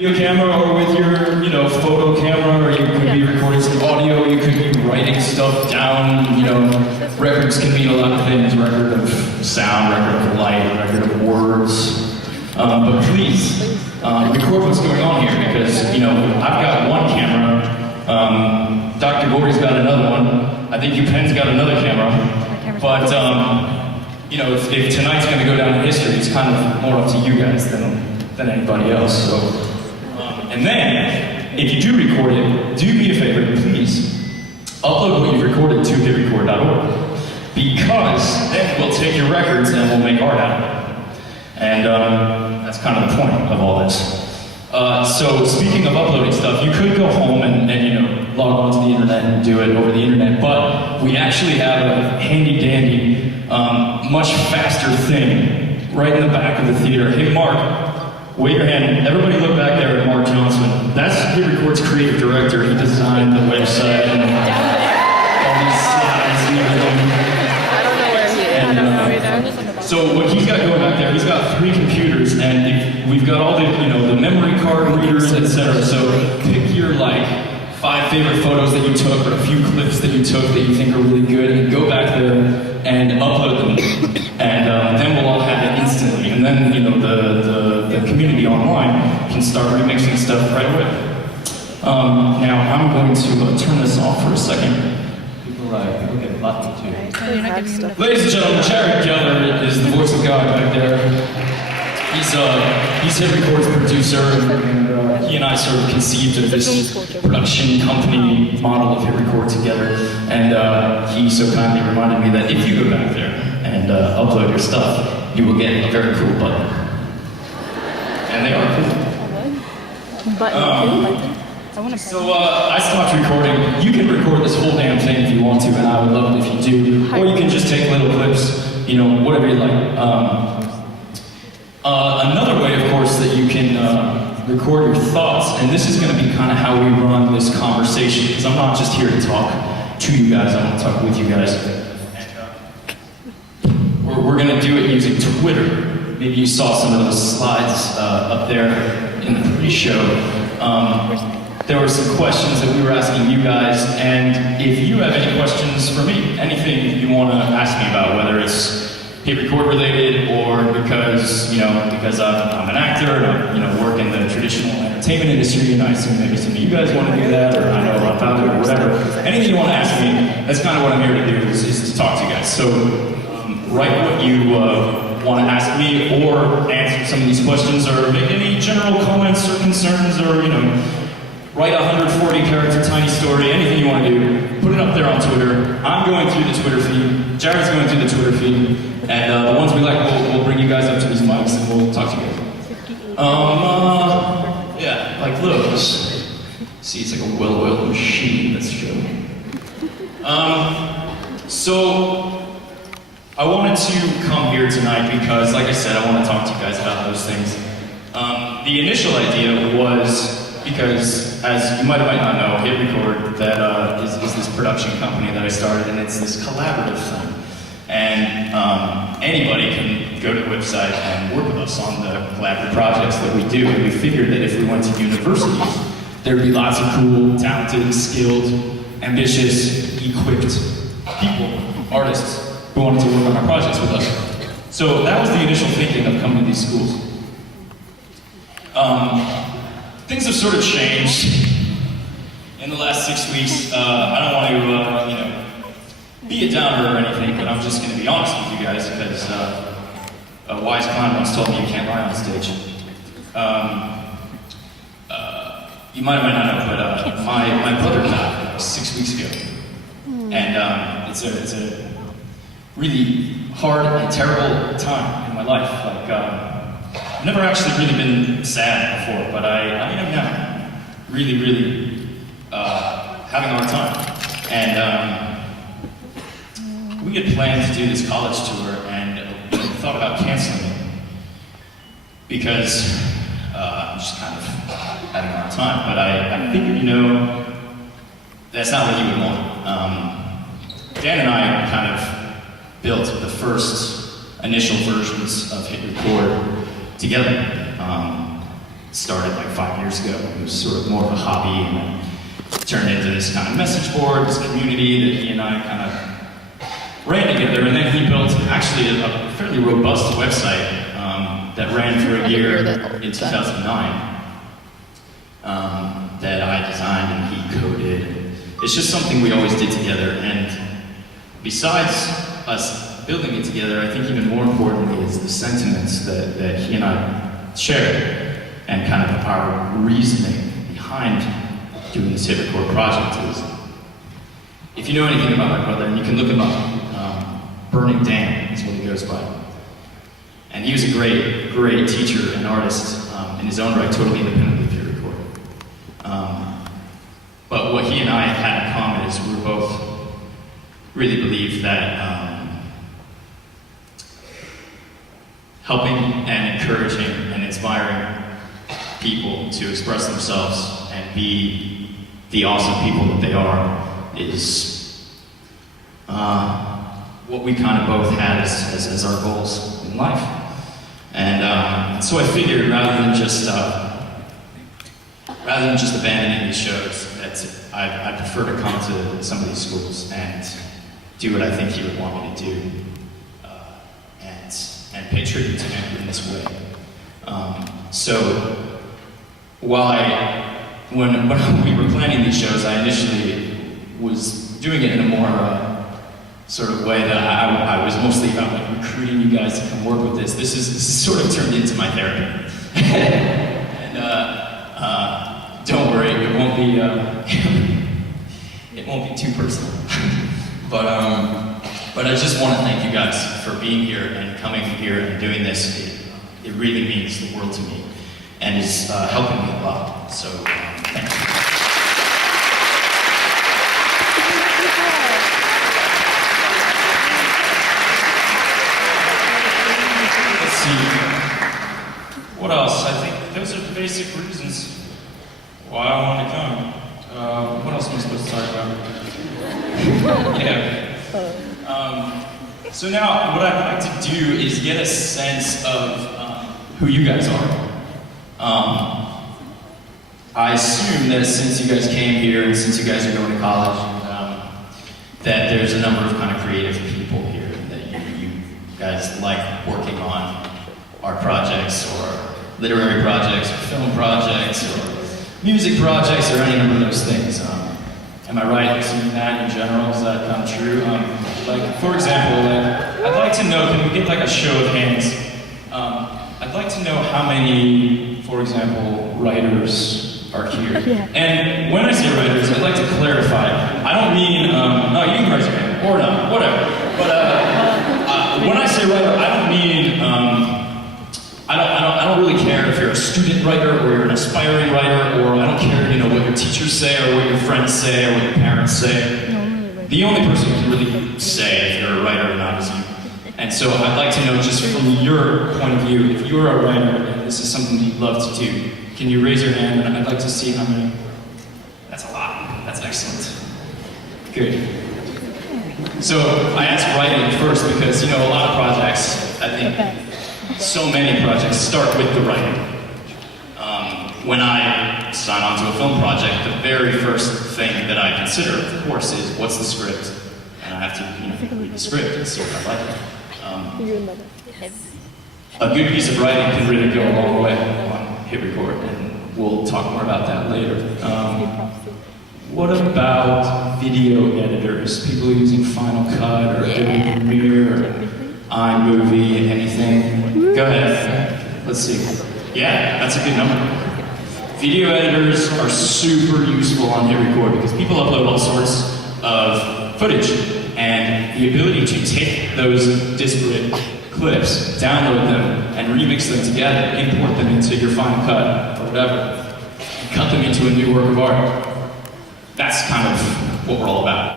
Video camera or with your, photo camera, or you could be recording some audio, you could be writing stuff down, records can mean a lot of things, record of sound, record of light, record of words. But please, record what's going on here, because, I've got one camera, Dr. Gordy's got another one, I think UPenn's got another camera, but, if tonight's going to go down in history, it's kind of more up to you guys than anybody else, so. And then, if you do record it, do me a favor, please, upload what you've recorded to hitrecord.org, because then we'll take your records and we'll make art out of it. And that's kind of the point of all this. So speaking of uploading stuff, you could go home and log on to the internet and do it over the internet, but we actually have a handy-dandy, much faster thing right in the back of the theater. Hey, Mark. Wave your hand. Everybody look back there at Mark Johnson. That's HitRecord's creative director. He designed the website and all these slides and everything. So what he's got going back there, he's got 3 computers, and we've got all the the memory card readers, etc. So pick your 5 favorite photos that you took, or a few clips that you took that you think are really good, and go back there and upload them. And then we'll all have it instantly. And then, the community online can start remixing stuff right away. Now, I'm going to turn this off for a second. People get lucky too. Ladies and gentlemen, Jared Geller is the voice of God back there. He's HitRecord's producer, and he and I sort of conceived of this production company model of HitRecord together, and he so kindly reminded me that if you go back there and upload your stuff, you will get a very cool button. And they are cool. So I stopped recording. You can record this whole damn thing if you want to, and I would love it if you do. Or you can just take little clips, whatever you like. Another way, of course, that you can record your thoughts, and this is going to be kind of how we run this conversation, because I'm not just here to talk to you guys, I want to talk with you guys. We're going to do it using Twitter. Maybe you saw some of those slides up there in the pre-show. There were some questions that we were asking you guys, and if you have any questions for me, anything you want to ask me about, whether it's HitRecord related, or because I'm an actor and I work in the traditional entertainment industry, and I assume maybe some of you guys want to do that, or I know a lot about it, or whatever. Anything you want to ask me, that's kind of what I'm here to do, is to talk to you guys. So write what you want to ask me, or answer some of these questions, or make any general comments or concerns, or write a 140-character tiny story, anything you want to do, put it up there on Twitter. I'm going through the Twitter feed, Jared's going through the Twitter feed, and the ones we like, we'll bring you guys up to these mics and we'll talk to you guys. Yeah, like those. See, it's like a well-oiled machine, this show. So, I wanted to come here tonight because, like I said, I want to talk to you guys about those things. The initial idea was because, as you might or might not know, HitRecord that is this production company that I started, and it's this collaborative thing. And anybody can go to the website and work with us on the collaborative projects that we do. And we figured that if we went to universities, there'd be lots of cool, talented, skilled, ambitious, equipped people, artists, who wanted to work on our projects with us. So that was the initial thinking of coming to these schools. Things have sort of changed in the last 6 weeks. I don't want to, be a downer or anything, but I'm just going to be honest with you guys, because a wise clown once told me you can't lie on stage. You might or might not know, but my brother died 6 weeks ago, and it's a really hard and terrible time in my life. I've never actually really been sad before, but I am now really having a hard time. And we had planned to do this college tour, and we thought about canceling it because I'm just kind of having a hard time. But I figured, that's not what you would want. Dan and I kind of built the first initial versions of HitRecord together. started like 5 years ago. It was sort of more of a hobby, and then turned into this kind of message board, this community that he and I kind of ran together. And then he built actually a fairly robust website that ran for a year in 2009 that I designed and he coded. It's just something we always did together. And besides us building it together, I think even more importantly is the sentiments that he and I shared, and kind of our reasoning behind doing this hit record project is, if you know anything about my brother, and you can look him up, Burning Dan is what he goes by. And he was a great, great teacher and artist in his own right, totally independently of hit record. But what he and I had in common is we both really believed that helping and encouraging and inspiring people to express themselves and be the awesome people that they are is what we kind of both had as our goals in life. And so I figured rather than just abandoning these shows, that I prefer to come to some of these schools and do what I think he would want me to do, and pay tribute to him in this way. So when we were planning these shows, I initially was doing it in a more sort of way that I was mostly about like recruiting you guys to come work with this. This is sort of turned into my therapy. And don't worry, it won't be too personal. But I just want to thank you guys for being here and coming here and doing this. It really means the world to me and is helping me a lot. So thank you. Let's see. What else? I think those are the basic reasons why I want to come. What else am I supposed to talk about? Yeah. So now, what I'd like to do is get a sense of who you guys are. I assume that since you guys came here and since you guys are going to college, that there's a number of kind of creative people here that you guys like working on art projects or literary projects or film projects or music projects or any number of those things. Am I right in saying that in general? Is that kind of true? Like, for example, I'd like to know, can we get like a show of hands? I'd like to know how many, for example, writers are here. Yeah. And when I say writers, I'd like to clarify. I don't mean, no, you can raise your hand, or not, whatever. But when I say writer, I don't mean, I don't really care if you're a student writer or you're an aspiring writer, or I don't care, what your teachers say or what your friends say or what your parents say. The only person who can really say if you're a writer or not is you. And so I'd like to know, just from your point of view, if you're a writer and this is something you'd love to do, can you raise your hand? And I'd like to see how many. That's a lot. That's excellent. Good. So I asked writing first because, a lot of projects, I think so many projects start with the writing. When I sign on to a film project, the very first thing that I consider, of course, is what's the script? And I have to, read the script and see if I like it. A good piece of writing can really go a long way on hit record, and we'll talk more about that later. What about video editors? People using Final Cut or Adobe Premiere or iMovie, anything? Go ahead. Let's see. Yeah, that's a good number. Video editors are super useful on hit record because people upload all sorts of footage, and the ability to take those disparate clips, download them, and remix them together, import them into your Final Cut or whatever, and cut them into a new work of art. That's kind of what we're all about.